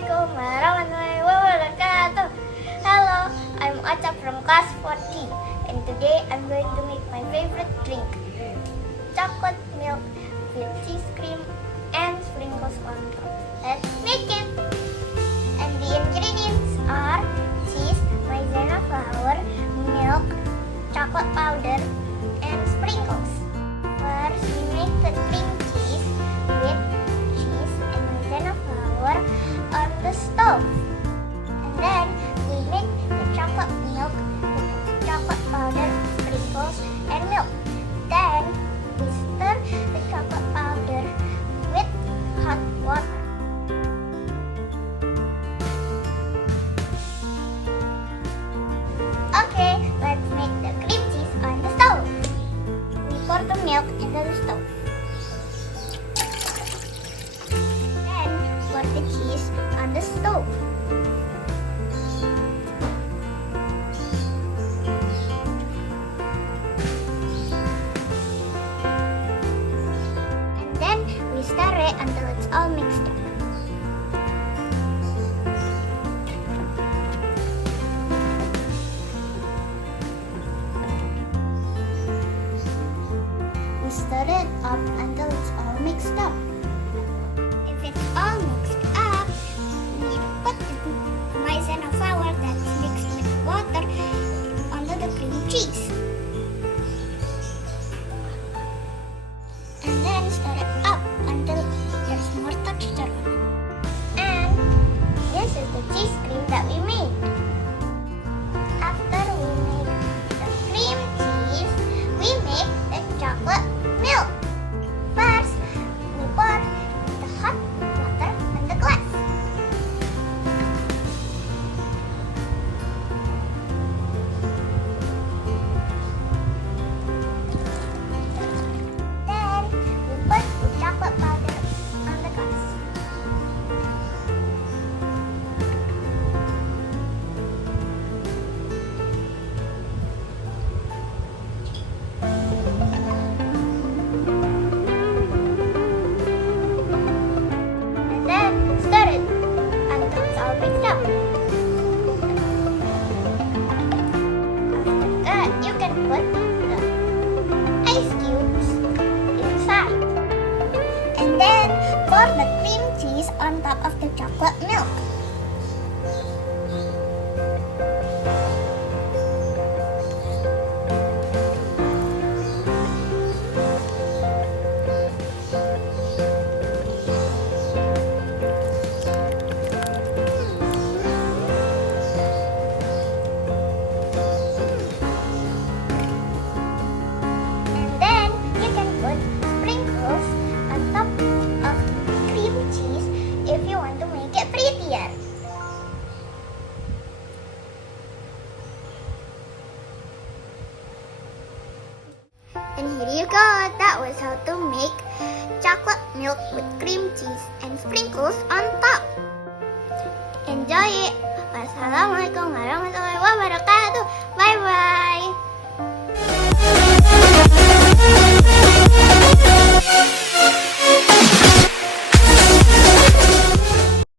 Assalamualaikum warahmatullahi wabarakatuh. Hello, I'm Acha from class 14 and today I'm going to make my favorite drink, chocolate milk with cheese cream and sprinkles on top. Let's make it! And the ingredients are cheese, maizena flour, milk, chocolate powder, and sprinkles. First, we make the cream cheese with cheese and maizena flour on the stove. And then we make the chocolate milk with chocolate powder, sprinkles, and milk. Then we stir the chocolate powder with hot water. Okay, let's make the cream cheese on the stove. We pour the milk into the stove. Then pour the cheese on the stove. And then we stir it until it's all mixed up. We stir it up until it's all mixed up. If it's all mixed up, we put the maizena flour that's mixed with water onto the cream cheese. And then stir it up until there's more texture on it. And this is the cheese cream that we made. After we make the cream cheese, we make the chocolate milk. First, we pour the hot water on the glass. Then, we put the chocolate powder on the glass. And then stir it until it's all mixed up. After that, you can put the ice cubes inside. And then pour the cream cheese on top of the chocolate milk. And then you can put sprinkles on top of cream cheese if you want to make it prettier. And here you go. That was how to make chocolate milk with cream cheese and sprinkles on top. Enjoy it. Wassalamualaikum warahmatullahi wabarakatuh.